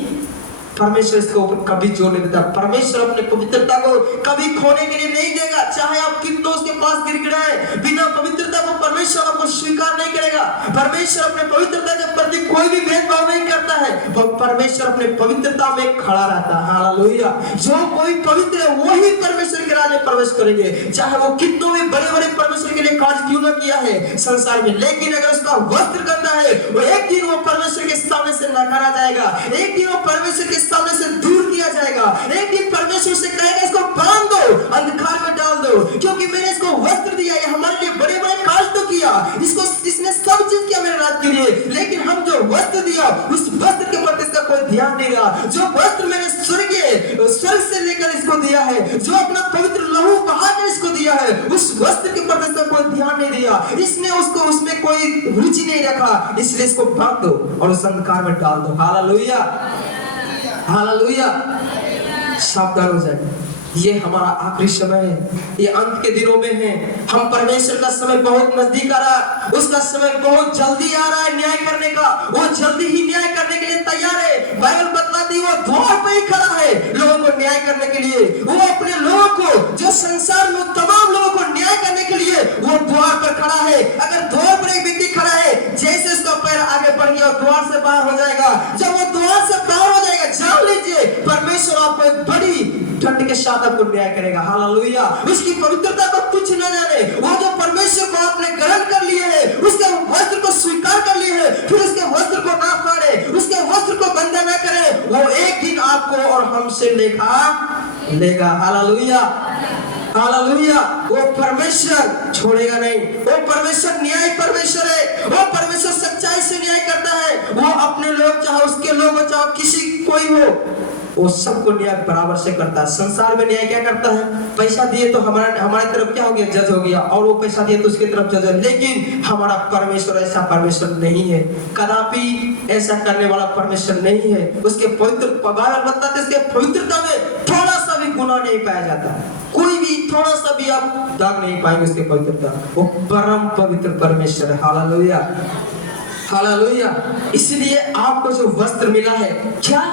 परमेश्वर इसको कभी जोड़ नहीं देता। परमेश्वर अपने पवित्रता को कभी खोने के लिए नहीं देगा, चाहे आप कितनों उसके पास गिड़गिड़ाएं, बिना पवित्रता को परमेश्वर आपको स्वीकार नहीं करेगा। परमेश्वर अपने पवित्रता के प्रति कोई भी भेदभाव नहीं करता है, परमेश्वर अपने पवित्रता में खड़ा रहता है। हालेलुया। जो कोई पवित्र है वही परमेश्वर के राज्य में प्रवेश करेंगे, चाहे वो कितनों भी बड़े बड़े परमेश्वर के लिए कार्य क्यों न किया है संसार में, लेकिन अगर उसका वस्त्र गंदा है वो एक दिन वो परमेश्वर के सामने से नकारा जाएगा, एक दिन वो परमेश्वर के सामने से दूर किया जाएगा, एक दिन परमेश्वर से कहेगा इसको बांध दो, अंधकार में डाल दो, क्योंकि मैंने इसको वस्त्र दिया, ये हमारे लिए बड़े बड़े कार्य तो किया, इसने सब चीज किया मेरे राज के लिए, लेकिन हम जो वस्त्र दिया उस वस्त्र के प्रति इसका कोई ध्यान नहीं रहा। जो वस्त्र मैंने स्वर्ग से लेकर इसको दिया है, जो अपना पवित्र लहू बहाकर इसको दिया है, उस वस्त्र के प्रति इसका कोई ध्यान नहीं दिया, इसने उसको उसमें कोई रुचि नहीं रखा, इसलिए इसको बांध दो और उस अंधकार में डाल दो। हालेलुया। हालेलुया। सावधान हो जाए, ये हमारा आखिरी समय है, ये अंत के दिनों में है। हम परमेश्वर का समय बहुत नजदीक आ रहा है, उसका समय बहुत जल्दी आ रहा है न्याय करने का, वो जल्दी ही न्याय करने के लिए तैयार है। बाइबल बताती है वो द्वार पे ही खड़ा है लोगों को न्याय करने के लिए, वो अपने लोगों को जो संसार में तमाम लोगों को न्याय करने के लिए वो द्वार पर खड़ा है। पार हो जाएगा, जब वो द्वार से पार हो जाएगा, जान लीजिए परमेश्वर आपको एक बड़ी दंड के साथ आपको न्याय करेगा। हालेलुया। उसकी पवित्रता को कुछ न जाने, वो जो परमेश्वर को आपने ग्रहण कर लिए है, उसके वस्त्र को स्वीकार कर लिए है, फिर उसके वस्त्र को ना फाड़े, उसके वस्त्र को गंदा ना करे, वो एक दिन आपको और हमसे लेखा लेगा। Hallelujah, hallelujah. वो परमेश्वर छोड़ेगा नहीं, वो परमेश्वर न्याय परमेश्वर है, वो परमेश्वर सच्चाई से न्याय करता है। वो अपने लोग चाहे उसके लोग हो, चाहे किसी कोई हो, वो सबको न्याय बराबर से करता है। संसार में न्याय क्या करता है? पैसा दिए तो हमारी तरफ क्या हो गया? जज हो गया, और वो पैसा दिए तो उसकी तरफ जज है। लेकिन हमारा परमेश्वर ऐसा परमेश्वर नहीं है, कदापि ऐसा करने वाला परमेश्वर नहीं है। उसके पवित्र बाइबल बताते हैं, उसके पवित्रता में थोड़ा सा भी गुनाह नहीं पाया जाता, कोई भी थोड़ा सा भी आप दाग नहीं पाएंगे उसके पवित्रता। वो परम पवित्र परमेश्वर है। Hallelujah, hallelujah. इसलिए आपको जो वस्त्र मिला है, क्या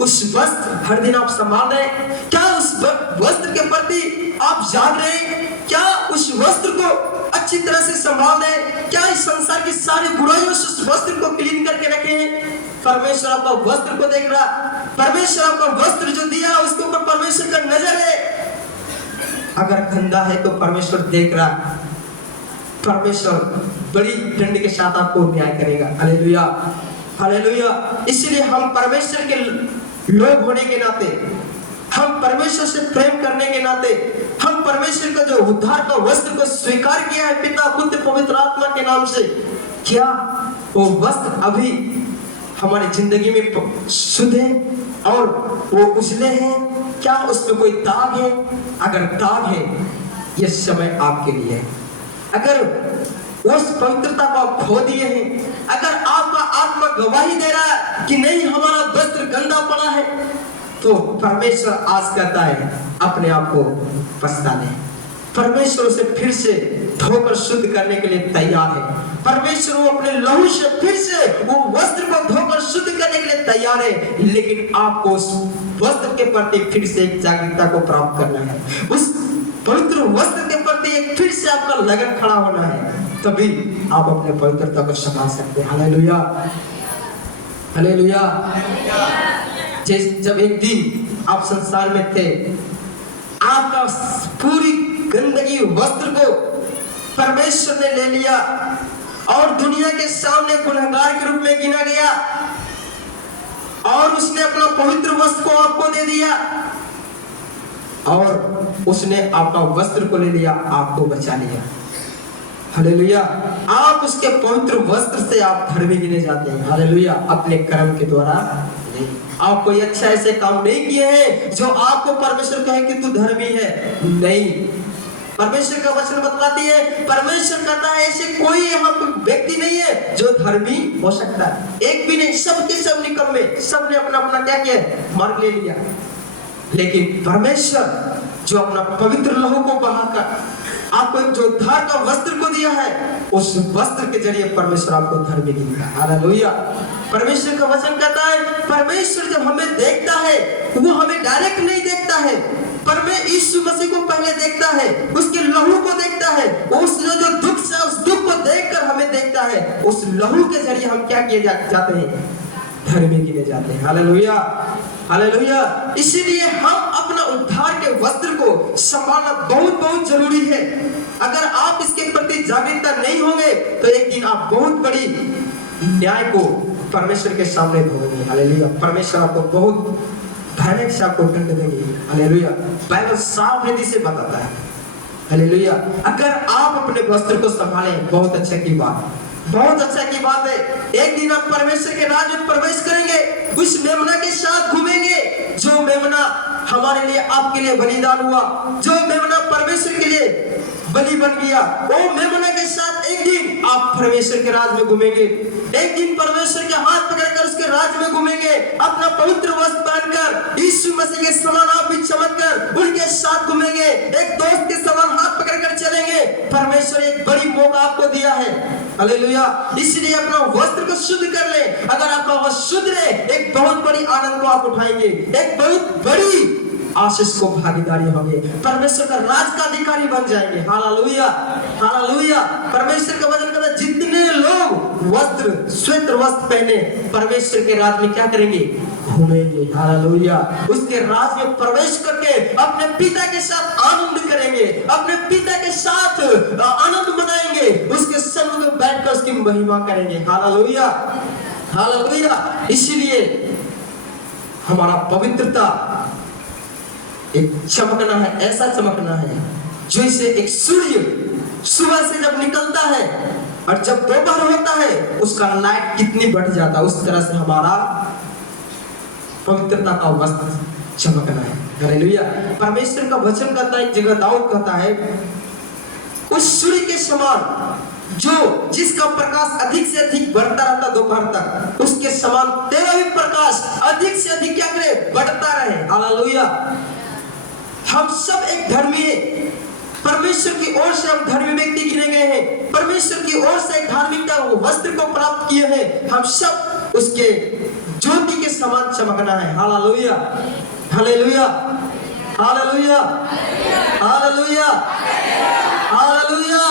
उस वस्त्र हर दिन आप संभाल रहे हैं? क्या उस वस्त्र के प्रति आप जाग रहे हैं? क्या उस वस्त्र को अच्छी तरह से संभाल रहे हैं? क्या इस संसार की सारी बुराइयों से उस वस्त्र को क्लीन करके रखे हैं? परमेश्वर आपका वस्त्र को देख रहा, परमेश्वर आपका वस्त्र जो दिया उसके ऊपर परमेश्वर का नजर है। अगर गंदा है तो परमेश्वर देख रहा, परमेश्वर बड़ी दंड के साथ आपको न्याय करेगा। Hallelujah, hallelujah. इसलिए हम परमेश्वर के लोग होने के नाते, हम परमेश्वर से प्रेम करने के नाते, हम परमेश्वर का जो उद्धार का वस्त्र को स्वीकार किया है पिता पुत्र पवित्र आत्मा के नाम से, क्या वो वस्त्र अभी हमारी जिंदगी में शुद्ध है और वो उजले हैं? क्या उसमें कोई दाग है? अगर दाग है, ये समय आपके लिए है। अगर उस पवित्रता को आप खो दिए हैं, अगर आपका आत्मा गवाही दे रहा है कि नहीं हमारा वस्त्र गंदा पड़ा है, तो परमेश्वर आज कहता है अपने आप को पछता ले। परमेश्वर उसे फिर से धोकर शुद्ध करने के लिए तैयार है। परमेश्वर वो अपने लहू से फिर से वो वस्त्र को धोकर शुद्ध करने के लिए तैयार है, लेकिन आपको उस वस्त्र के प्रति फिर से एक जागरूकता को प्राप्त करना है। उस पवित्र वस्त्र के प्रति एक फिर से आपका लगन खड़ा होना है, तभी आप अपने पवित्रता को संभाल सकते हैं। Hallelujah, hallelujah. जब एक दिन आप संसार में थे, आपका पूरी गंदगी वस्त्र को परमेश्वर ने ले लिया और दुनिया के सामने गुनहगार के रूप में गिना गया, और उसने अपना पवित्र वस्त्र को आपको दे दिया, और उसने आपका वस्त्र को ले लिया, आपको बचा लिया। हालेलुया। आप उसके पवित्र वस्त्र से आप धर्मी गिने जाते हैं। हालेलुया। अपने कर्म के द्वारा नहीं। आप कोई अच्छा ऐसे काम नहीं किए हैं जो आपको परमेश्वर कहे कि तू धर्मी है, नहीं। परमेश्वर का वचन बतलाती है, परमेश्वर कहता है ऐसे कोई यहाँ व्यक्ति नहीं है जो धर्मी हो सकता है, एक भी नहीं। सबके सब निकम्मे, सबने अपना अपना क्या किया? मार्ग ले लिया। लेकिन परमेश्वर जो अपना पवित्र लहू को बहाकर आपको एक जो उद्धार का वस्त्र को दिया है, उस वस्त्र के जरिए परमेश्वर आपको धर्मी गिनता है। हालेलुया। परमेश्वर का वचन कहता है परमेश्वर जब हमें देखता है, वो हमें डायरेक्ट नहीं देखता है, परमेश्वर यीशु मसीह को पहले देखता है, उसके लहू को देखता है, उस जो दुख से उस दुख को देखकर हमें देखता है, उस लहू के जरिए हम क्या किए जाते हैं? धर्मी गिने जाते हैं। Hallelujah, hallelujah. इसीलिए हम अपना उद्धार के वस्त्र को संभालना बहुत बहुत जरूरी है। अगर आप इसके प्रति जागरूकता नहीं होंगे तो एक दिन आप बहुत बड़ी न्याय को परमेश्वर के सामने ढोंगे। हालेलुया। परमेश्वर आपको बहुत भयानक से आपको दंड देंगे। हालेलुया। बाइबल साफ रीति से बताता है। हालेलुया। अगर आप अपने वस्त्र को संभालें, बहुत अच्छा की बात, बहुत अच्छा की बात है। एक दिन आप परमेश्वर के राज में प्रवेश करेंगे, उस मेमना के साथ घूमेंगे, जो मेमना हमारे लिए आपके लिए बलिदान हुआ, जो मेमना परमेश्वर के लिए बलि बन गया, वो मेमना के साथ एक दिन आप परमेश्वर के राज में घूमेंगे। एक दिन परमेश्वर के हाथ पकड़कर उसके राज में घूमेंगे, अपना पवित्र वस्त्र पहनकर, यीशु मसीह के समान आप भी चमककर उनके साथ घूमेंगे, एक दोस्त के समान हाथ पकड़कर चलेंगे। परमेश्वर एक बड़ी मौका आपको दिया है। हालेलुया। इसलिए अपना वस्त्र को शुद्ध कर ले। अगर आपका वस्त्र शुद्ध है, एक बहुत बड़ी आनंद को आप उठाएंगे, एक बहुत बड़ी आशीष को भागीदारी होंगे, परमेश्वर का राज का अधिकारी बन जाएंगे। Hallelujah, hallelujah. परमेश्वर का वचन कहता है जितने लोग वस्त्र, श्वेत वस्त्र पहने परमेश्वर के राज में क्या करेंगे? घूमेंगे। हालेलुया। उसके राज में प्रवेश करके अपने पिता के साथ आनंद करेंगे, अपने पिता के साथ आनंद मनाएंगे, उसके संग में बैठकर उसकी महिमा करेंगे। Hallelujah, hallelujah. इसीलिए हमारा पवित्रता एक चमकना है, ऐसा चमकना है जैसे एक सूर्य सुबह से जब निकलता है और जब दोपहर होता है उसका लाइट कितनी बढ़ जाता है, उस तरह से हमारा पवित्रता का वस्त्र चमकना है। हालेलुया। परमेश्वर का वचन कहता है, एक जगह दाऊद कहता है, उस सूर्य के समान जो जिसका प्रकाश अधिक से अधिक बढ़ता रहता दोपहर तक, उसके समान तेरा भी प्रकाश अधिक से अधिक क्या करे? बढ़ता रहे। हालेलुया। हम सब एक धर्मी है, परमेश्वर की ओर से हम धर्मी व्यक्ति गिने गए हैं, परमेश्वर की ओर से एक धार्मिकता वस्त्र को प्राप्त किए हैं। हम सब उसके ज्योति के समान चमकना है। Hallelujah, hallelujah, hallelujah, hallelujah, hallelujah.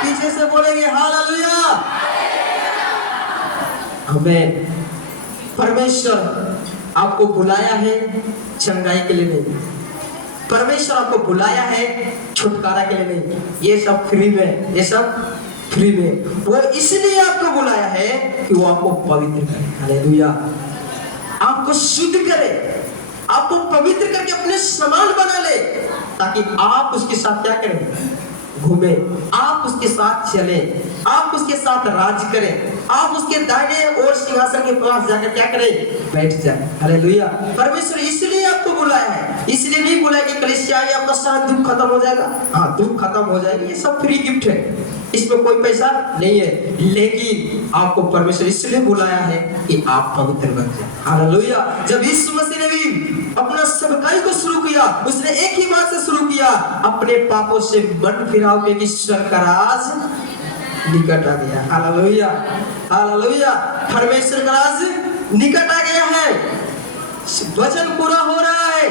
पीछे से बोलेंगे हालेलुया। हमें परमेश्वर आपको बुलाया है चंगाई के लिए नहीं, परमेश्वर आपको बुलाया है छुटकारा के लिए नहीं। ये सब फ्री में, ये सब फ्री में। वो इसलिए आपको बुलाया है कि वो आपको पवित्र करे। हालेलुया। आपको शुद्ध करे, आपको पवित्र करके अपने समान बना ले, ताकि आप उसके साथ क्या करें? घूमे, आप उसके साथ चले, आप उसके साथ राज करें, आप उसके दाहिने ओर सिंहासन के पास जाकर क्या करें? बैठ जाए। हालेलुया। परमेश्वर इसलिए आपको बुलाया है, इसलिए नहीं बुलाया कि कलीसिया आइए आपका सारा दुख खत्म हो जाएगा। हाँ, दुख खत्म हो जाएगा, ये सब फ्री गिफ्ट है, इसमें कोई पैसा नहीं है, लेकिन आपको परमेश्वर इसलिए बुलाया है कि आप पवित्र बन जाए। हालेलुया। जब यीशु मसीह ने भी अपना सेवकाई को शुरू किया, उसने एक ही बात से शुरू किया, अपने पापों से मन फिराओ कि ईश्वर का राज निकट आ गया। Hallelujah, hallelujah. परमेश्वर का राज निकट आ गया है, वचन पूरा हो रहा है,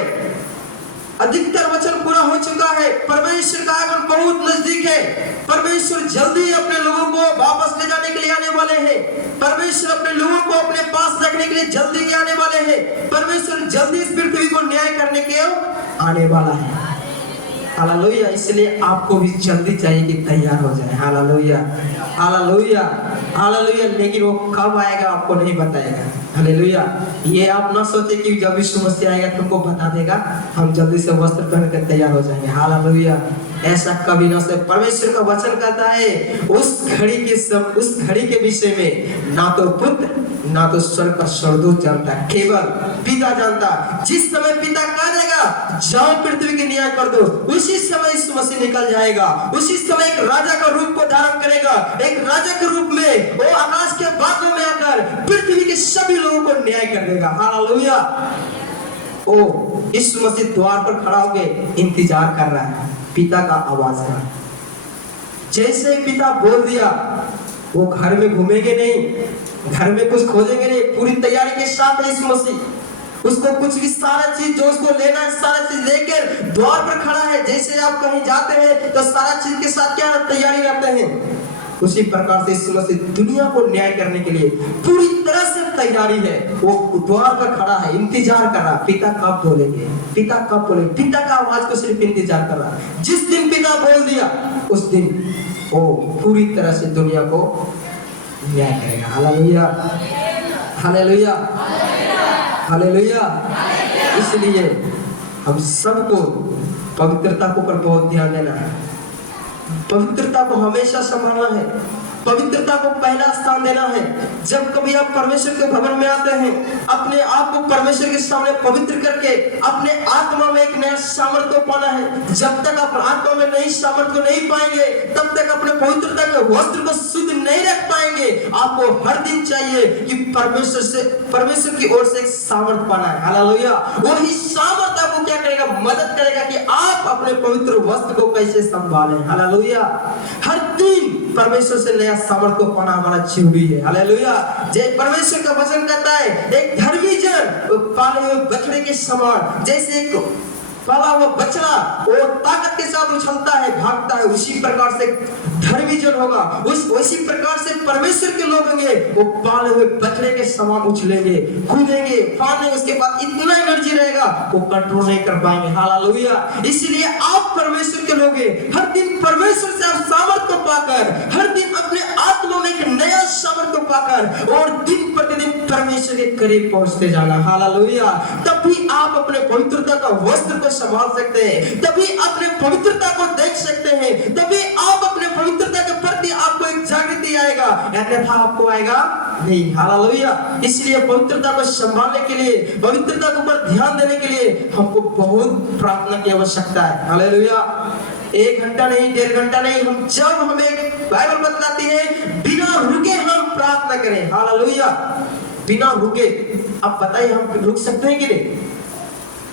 अधिकतर वचन पूरा हो चुका है, परमेश्वर का आगमन बहुत नजदीक है। परमेश्वर जल्दी अपने लोगों को वापस ले जाने के लिए आने वाले हैं, परमेश्वर अपने लोगों को अपने पास रखने के लिए जल्दी आने वाले हैं, परमेश्वर जल्दी इस पृथ्वी को न्याय करने के आने वाला है। हालेलुया। इसलिए आपको भी जल्दी चाहिए कि तैयार हो जाए। Hallelujah, hallelujah, hallelujah. लेकिन वो कब आएगा आपको नहीं बताएगा। हालेलुया। ये आप ना सोचे कि जब यीशु मसीह आएगा तुमको बता देगा, हम जल्दी से वस्त्र पहन कर तैयार हो जाएंगे। हालेलुया। ऐसा कभी ना सोचे। परमेश्वर का वचन कहता है उस घड़ी के विषय में ना तो पुत्र ना तो स्वर्ग का स्वर्गदूत जानता है, केवल पिता जानता। जिस समय पिता कह देगा जाओ पृथ्वी के न्याय कर दो, उसी समय यीशु मसीह निकल जाएगा, उसी समय एक राजा का रूप को धारण करेगा, एक राजा के रूप में वो आकाश के बादलों में आकर पृथ्वी के सभी लोगों को न्याय कर देगा। हालेलुया। ओ यीशु मसीह द्वार पर खड़ा होकर इंतजार कर रहा है पिता का आवाज का। जैसे पिता बोल दिया, वो घर में घूमेंगे नहीं, घर में कुछ खोजेंगे नहीं, पूरी तैयारी के साथ है यीशु मसीह। उसको कुछ भी सारा चीज जो उसको लेना है सारा चीज लेकर द्वार पर खड़ा है। जैसे आप कहीं जाते हैं तो सारा चीज के साथ क्या तैयारी करते हैं, उसी प्रकार से यीशु मसीह दुनिया को न्याय करने के लिए पूरी तरह से तैयारी है। वो द्वार पर खड़ा है, इंतजार कर रहा, पिता कब बोलेंगे, पिता कब बोलेंगे, पिता का आवाज को सिर्फ इंतजार कर रहा। जिस दिन पिता बोल दिया उस दिन वो पूरी तरह से दुनिया को न्याय करेगा। Hallelujah, hallelujah, hallelujah. इसलिए हम सबको पवित्रता के ऊपर बहुत ध्यान देना है, पवित्रता को हमेशा संभालना है, पवित्रता को पहला स्थान देना है। जब कभी आप परमेश्वर के भवन में आते हैं, अपने आप को परमेश्वर के सामने पवित्र करके अपने आत्मा में एक नया सामर्थ्य पाना है। जब तक आप आत्मा में नई सामर्थ्य को नहीं पाएंगे तब तक अपने पवित्रता के वस्त्र को शुद्ध नहीं रख पाएंगे। आपको हर दिन चाहिए कि परमेश्वर की ओर से एक सामर्थ्य पाना है। हालेलुया। वही सामर्थ्य आपको क्या करेगा, मदद करेगा कि आप अपने पवित्र वस्त्र को कैसे संभालें। हालेलुया। हर दिन परमेश्वर से नया सामर्थ्य को पाना हमारा जरूरी है। हालेलुया। जय परमेश्वर का वचन कहता है एक धर्मी जन पाले हुए बछड़े के समान, जैसे पाला हुआ बछड़ा वो ताकत के साथ उछलता है, भागता है, उसी प्रकार से धर्मी जन होगा, उसी प्रकार से परमेश्वर के लोग होंगे, वो पाले हुए बछड़े के समान उछलेंगे, कूदेंगे, फाड़ेंगे, उसके बाद इतना एनर्जी रहेगा वो कंट्रोल नहीं कर पाएंगे। हालेलुया। इसलिए आप परमेश्वर के लोग हैं, हर दिन परमेश्वर से आप सामर्थ को पाकर, हर दिन अपने आत्मा में एक नया सामर्थ को पाकर और दिन प्रतिदिन परमेश्वर के करीब पहुंचते जाना। हालेलुया। तभी आप अपने पवित्रता का वस्त्र को संभाल सकते हैं, तभी अपने पवित्रता को देख सकते हैं, तभी आप अपने पवित्रता के प्रति आपको एक जागृति आएगा, अन्यथा आपको आएगा नहीं। हालेलुया। इसलिए पवित्रता को संभालने के लिए, पवित्रता के ऊपर ध्यान देने के लिए हमको बहुत प्रार्थना की आवश्यकता है। हालेलुया। 1 घंटा नहीं, 1.5 घंटा नहीं, हम जब हमें बाइबल बतलाती है बिना रुके हम प्रार्थना करें। हालेलुया। बिना रुके। अब बताइए हम रुक सकते हैं कि नहीं?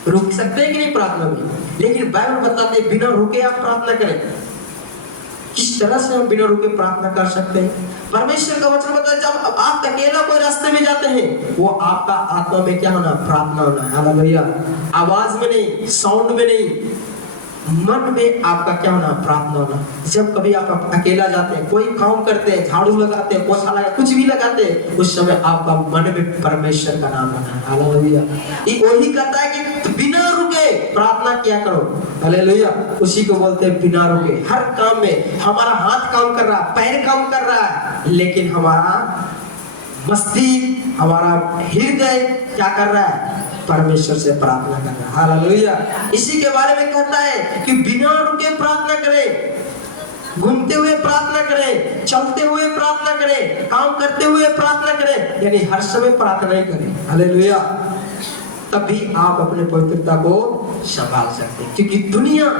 रुक सकते हैं कि नहीं प्रार्थना में? लेकिन बाइबल बताते हैं बिना रुके आप प्रार्थना करें। किस तरह से हम बिना रुके प्रार्थना कर सकते हैं? परमेश्वर का वचन बताता है जब आप अकेला कोई रास्ते में जाते हैं, वो आपका आत्मा में क्या होना? प्रार्थना होना। हालेलुया। आवाज में नहीं, साउंड में नहीं, मन में आपका क्या होना? प्रार्थना होना। जब कभी आप अकेला जाते हैं, कोई काम करते हैं, झाड़ू लगाते हैं, पोछा लगा, कुछ भी लगाते हैं, उस समय आपका मन में परमेश्वर का नाम होना। हालेलुया। ये वही कहता है कि बिना रुके प्रार्थना किया करो। हालेलुया। उसी को बोलते हैं बिना रुके। हर काम में हमारा हाथ काम कर रहा है, पैर काम कर रहा है, लेकिन हमारा मस्तिष्क, हमारा हृदय क्या कर रहा है? परमेश्वर से प्रार्थना कर रहा है। हालेलुया। इसी के बारे में कहता है कि बिना रुके प्रार्थना करें, घूमते हुए प्रार्थना करें, चलते हुए प्रार्थना करें, काम करते हुए प्रार्थना करें, यानी हर समय प्रार्थना ही करें। हालेलुया। तभी आप अपने पवित्रता को संभाल सकते हैं, क्योंकि दुनिया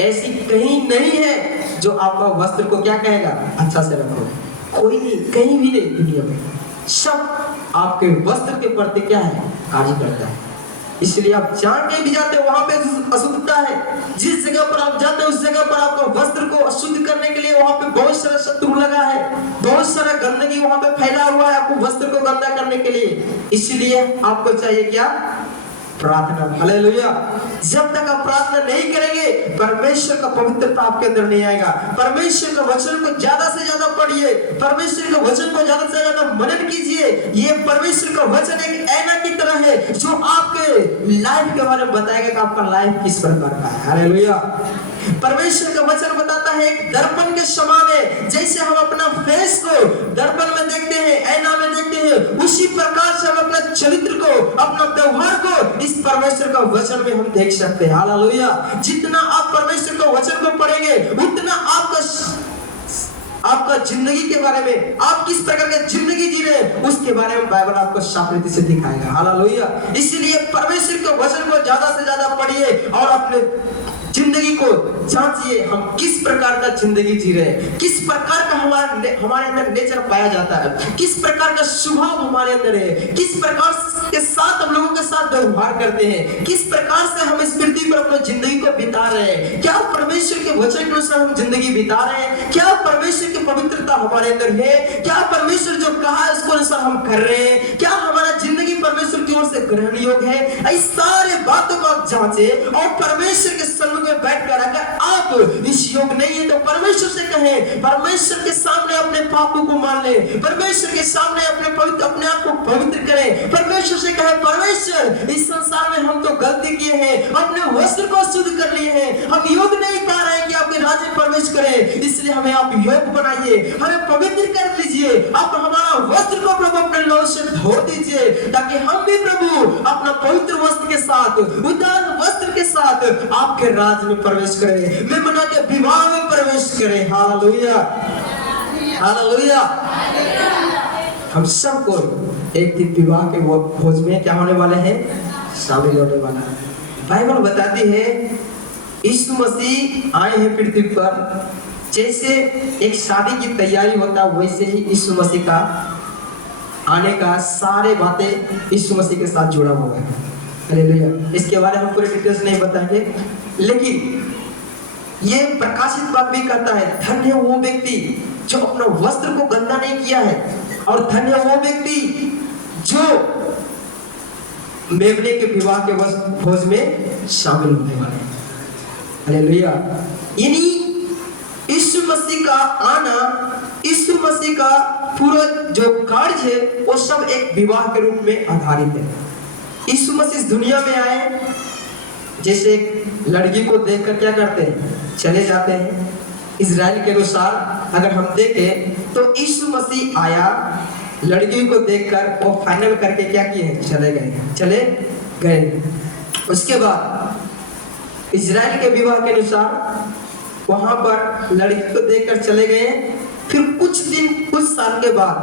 ऐसी कहीं नहीं है जो आपका वस्त्र को क्या कहेगा? अच्छा से रखो। कोई नहीं, कहीं भी नहीं दुनिया में। सब आपके वस्त्र के प्रति क्या है? कार्य करता है। इसलिए आप जहाँ कहीं भी जाते हैं वहां पे अशुद्धता है। जिस जगह पर आप जाते हैं उस जगह पर आपको वस्त्र को अशुद्ध करने के लिए वहां पे बहुत सारा शत्रु लगा है, बहुत सारा गंदगी वहां पे फैला हुआ है आपको वस्त्र को गंदा करने के लिए। इसलिए आपको चाहिए क्या? प्रार्थना। हालेलुया। जब तक आप प्रार्थना नहीं करेंगे परमेश्वर का पवित्रता आपके अंदर नहीं आएगा। परमेश्वर का वचन को ज्यादा से ज्यादा पढ़िए, परमेश्वर का वचन को ज्यादा से ज्यादा मनन कीजिए। ये परमेश्वर का वचन एक ऐना की तरह है जो आपके लाइफ के बारे में बताएगा कि आपका लाइफ किस प्रकार का है। हालेलुया। परमेश्वर का वचन बताता है एक दर्पण के समान है। जैसे हम अपना फेस को दर्पण में देखते हैं, ऐना में देखते हैं, उसी प्रकार से हम अपना चरित्र को, अपना व्यवहार को इस परमेश्वर का वचन में हम देख सकते हैं। हालेलुया। जितना आप परमेश्वर का वचन को पढ़ेंगे उतना आपका जिंदगी के बारे में, आप किस प्रकार की जिंदगी जी रहे हैं उसके बारे में बाइबल आपको साफ रीति से दिखाएगा। हालेलुया। इसलिए परमेश्वर के वचन को ज्यादा से ज्यादा पढ़िए और अपने जिंदगी को जांचिए, हम किस प्रकार का जिंदगी जी रहे हैं, किस प्रकार का हमारे अंदर नेचर पाया जाता है, किस प्रकार का स्वभाव हमारे अंदर है, किस प्रकार के साथ हम लोगों के साथ व्यवहार करते हैं, किस प्रकार से हम इस पृथ्वी पर अपनी जिंदगी को बिता रहे हैं। क्या परमेश्वर के वचन के अनुसार हम जिंदगी बिता रहे हैं? क्या परमेश्वर की पवित्रता हमारे अंदर है? क्या परमेश्वर जो कहा है उसको अनुसार हम कर रहे हैं? क्या हमारा जिंदगी परमेश्वर की ओर से ग्रहण योग्य है? इस सारे बातों को आप जांचे और परमेश्वर के सन्मुख में बैठकर अगर आप इस योग नहीं है तो परमेश्वर से कहें, परमेश्वर के सामने अपने पापों को मान ले, परमेश्वर के सामने अपने आप को पवित्र करें, परमेश्वर से कहें परमेश्वर इस संसार में हम तो गलती किए हैं, अपने वस्त्र को शुद्ध कर लिए हैं, हम योग नहीं पा रहे हैं कि आपके राज्य में प्रवेश करें, इसलिए हमें आप योग बनाइए, हमें पवित्र कर लीजिए, आप हमारा वस्त्र को प्रभु अपने लहू से धो दीजिए ताकि हम भी प्रभु अपना पवित्र वस्त्र के साथ, उदार वस्त्र के साथ आपके राज में प्रवेश करें, मेमना के विवाह में प्रवेश करें। हालेलुया। हालेलुया। हम सबको एक दिन विवाह के भोज में क्या होने वाले हैं? शामिल होने वाला है। बाइबल बताती है यीशु मसीह आए हैं पृथ्वी पर, जैसे एक शादी की तैयारी होता है वैसे ही यीशु मसीह का आने का सारे बातें यीशु मसीह के साथ जुड़ा हुआ है। हालेलुया। इसके बारे में हम पूरे डिटेल्स नहीं बताएंगे, लेकिन ये प्रकाशित बात भी कहता है धन्य वो व्यक्ति जो अपना वस्त्र को गंदा नहीं किया है, और धन्य वो व्यक्ति जो मेमने के विवाह के भोज में शामिल होने वाले हैं। हालेलुया। यानी यीशु मसीह का आना, यीशु मसीह का पूरा जो कार्य है वो सब एक विवाह के रूप में आधारित है। यीशु मसीह इस दुनिया में आए, जैसे एक लड़की को देखकर क्या करते हैं, चले जाते हैं। इजराइल के अनुसार अगर हम देखें तो यीशु मसीह आया, लड़की को देखकर वो फाइनल करके क्या किए, चले गए। उसके बाद इजराइल के विवाह के अनुसार वहां पर लड़की को देखकर चले गए, फिर कुछ साल के बाद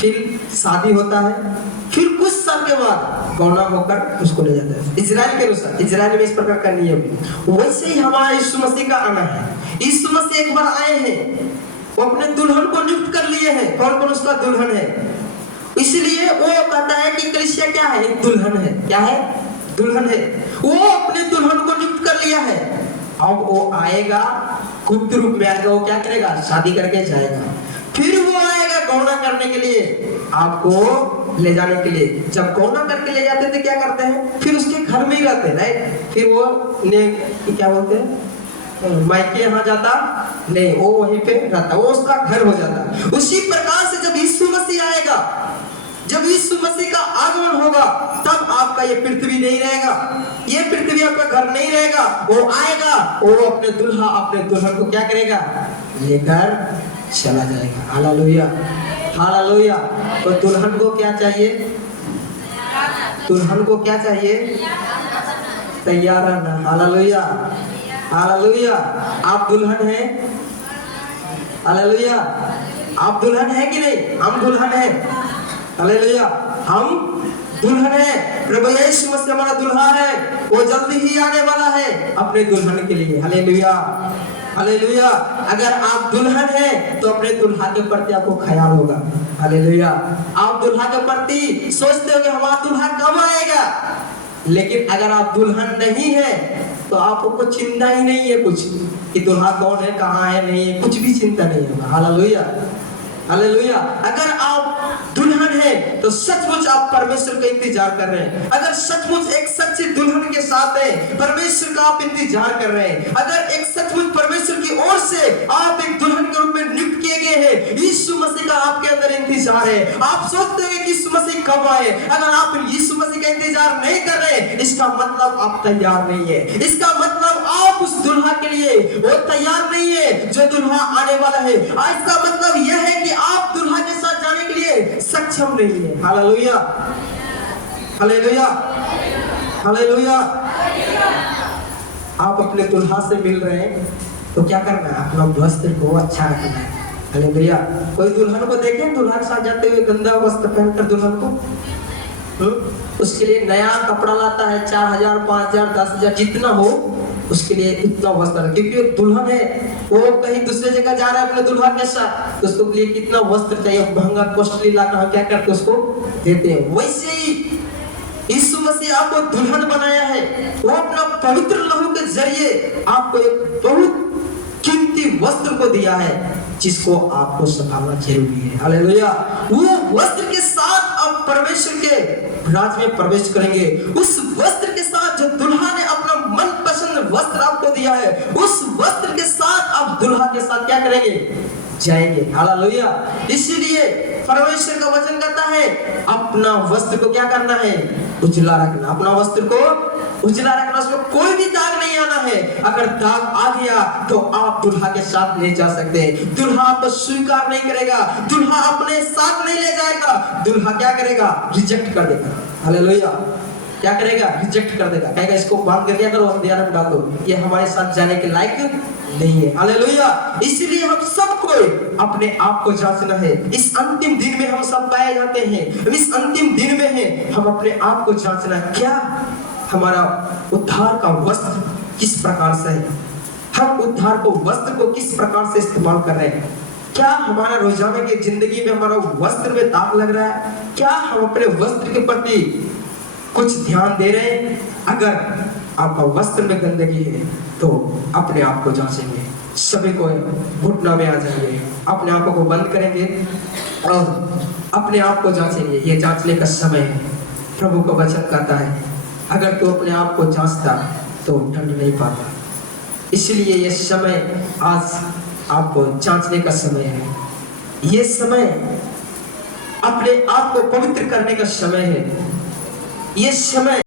फिर शादी होता है, फिर कुछ साल के बाद गौना होकर उसको ले जाता है। इजराइल के अनुसार, इजराइल में इस प्रकार का नियम है। वैसे ही हमारा यीशु मसीह का आना है। यीशु मसीह एक बार आए हैं, वो अपने दुल्हन को नियुक्त कर लिए हैं। कौन कौन उसका दुल्हन है? इसलिए वो कहता है कि कलीसिया क्या है, एक दुल्हन है। क्या है? दुल्हन है। वो अपने दुल्हन को नियुक्त कर लिया है। अब वो आएगा, गुप्त रूप में आएगा, वो क्या करेगा, शादी करके जाएगा। फिर वो आएगा गौना करने के लिए, आपको ले जाने के लिए। जब गौना करके ले जाते थे क्या करते हैं, फिर उसके घर में ही रहते हैं, राइट। फिर वो क्या बोलते हैं, मायके यहाँ जाता नहीं, वो वहीं पे रहता, वो उसका घर हो जाता। उसी प्रकार से जब यीशु मसीह आएगा, जब यीशु मसीह का आगमन होगा, तब आपका ये पृथ्वी नहीं रहेगा, ये पृथ्वी आपका घर नहीं रहेगा। वो आएगा, वो अपने दुल्हन को क्या करेगा, लेकर चला जाएगा। Hallelujah, hallelujah. तो दुल्हन को क्या चाहिए, दुल्हन को क्या चाहिए, तैयार रहना। Hallelujah, hallelujah. आप दुल्हन हैं, हालेलुया। आप दुल्हन है कि नहीं? हम दुल्हन हैं। हालेलुया, हम दुल्हन है। प्रभु यीशु मसीह हमारा दुल्हा है, वो जल्दी ही आने वाला है अपने दुल्हन के लिए। Hallelujah, hallelujah. अगर आप दुल्हन हैं तो अपने दुल्हा के प्रति आपको ख्याल होगा। हालेलुया। आप दुल्हा के प्रति सोचते हो कि हमारा दुल्हा कब आएगा, लेकिन अगर आप दुल्हन नहीं है तो आपको चिंता ही नहीं है कुछ, कि दुल्हा कौन है, कहाँ है, नहीं है, कुछ भी चिंता नहीं है। Hallelujah, hallelujah. अगर आप दुल्हन है तो सचमुच आप परमेश्वर का इंतजार कर रहे हैं। अगर सचमुच एक सच्ची दुल्हन के साथ है, परमेश्वर का आप इंतजार कर रहे हैं। अगर एक सचमुच परमेश्वर की ओर से आप एक दुल्हन के रूप में नियुक्त किए गए हैं, यीशु मसीह का आपके अंदर इंतजार है। आप सोचते हैं कि यीशु मसीह कब आए। अगर आप यीशु मसीह का इंतजार नहीं कर रहे, इसका मतलब आप तैयार नहीं है। इसका मतलब आप उस दुल्हा के लिए वो तैयार नहीं है जो दुल्हा आने वाला है। इसका मतलब यह है कि आप दुल्हा के साथ जाने के लिए सक्षम नहीं है। Hallelujah, hallelujah, hallelujah. आप अपने दुल्हा से मिल रहे हैं तो क्या करना है, अपना वस्त्र को अच्छा रखना है। हालेलुया। कोई दुल्हन को देखे दुल्हा के साथ जाते हुए गंदा वस्त्र पहनकर दुल्हन को, उसके लिए नया कपड़ा लाता है, 4000, 5000, 10000 जितना हो उसके लिए इतना वस्त्र, क्योंकि दुल्हन है, वो कहीं दूसरे जगह जा रहा है अपने दुल्हा के साथ, तो उसको लिए कितना वस्त्र चाहिए, महंगा कॉस्टली लाकर क्या करते उसको देते हैं। वैसे ही यीशु मसीह आपको दुल्हन बनाया है। वो अपना पवित्र लहू के जरिए आपको एक बहुत कीमती वस्त्र को दिया है, जिसको आपको संभालना जरूरी है। हालेलुया। वो वस्त्र के साथ आप परमेश्वर के राज में प्रवेश करेंगे। उस वस्त्र के साथ जो दुल्हा ने अपना मनपसंद वस्त्र आपको दिया है, उस वस्त्र के साथ आप दुल्हा के साथ क्या करेंगे, जाएंगे। हालेलुया। इसीलिए परमेश्वर का वचन कहता है अपना वस्त्र को क्या करना है, उजला रखना। अपना वस्त्र को उजला रखना, उसमें कोई भी दाग नहीं आना है। अगर दाग आ गया तो आप दुल्हा के साथ नहीं जा सकते। दुल्हा आपको स्वीकार नहीं करेगा, दुल्हा अपने साथ नहीं ले जाएगा। दुल्हा क्या करेगा, रिजेक्ट कर देगा। हालेलुया। क्या करेगा, रिजेक्ट कर देगा, कहेगा इसको बांध कर दिया करो, अंधेरे में डाल दो, ये हमारे साथ जाने के लायक नहीं है। हालेलुया। इसलिए हम सबको अपने आप को जांचना है। इस अंतिम दिन में हम सब पाए जाते हैं, इस अंतिम दिन में है हम अपने आप को जांचना है, क्या हमारा उद्धार का वस्त्र किस प्रकार से है, हम उद्धार को वस्त्र को किस प्रकार से इस्तेमाल कर रहे हैं। क्या हमारा रोजाना की जिंदगी में हमारा वस्त्र में दाग लग रहा है, क्या हम अपने वस्त्र के प्रति कुछ ध्यान दे रहे हैं। अगर आपका वस्त्र में गंदगी है तो अपने आप को जांचेंगे, सभी को घुटना में आ जाएंगे, अपने आप को बंद करेंगे और अपने आप को जांचेंगे। ये जांचने का समय है। प्रभु का वचन कहता है अगर तू अपने आप को जांचता तो दंड नहीं पाता। इसलिए ये समय आज आपको जांचने का समय है। ये समय अपने आप को पवित्र करने का समय है। ये समय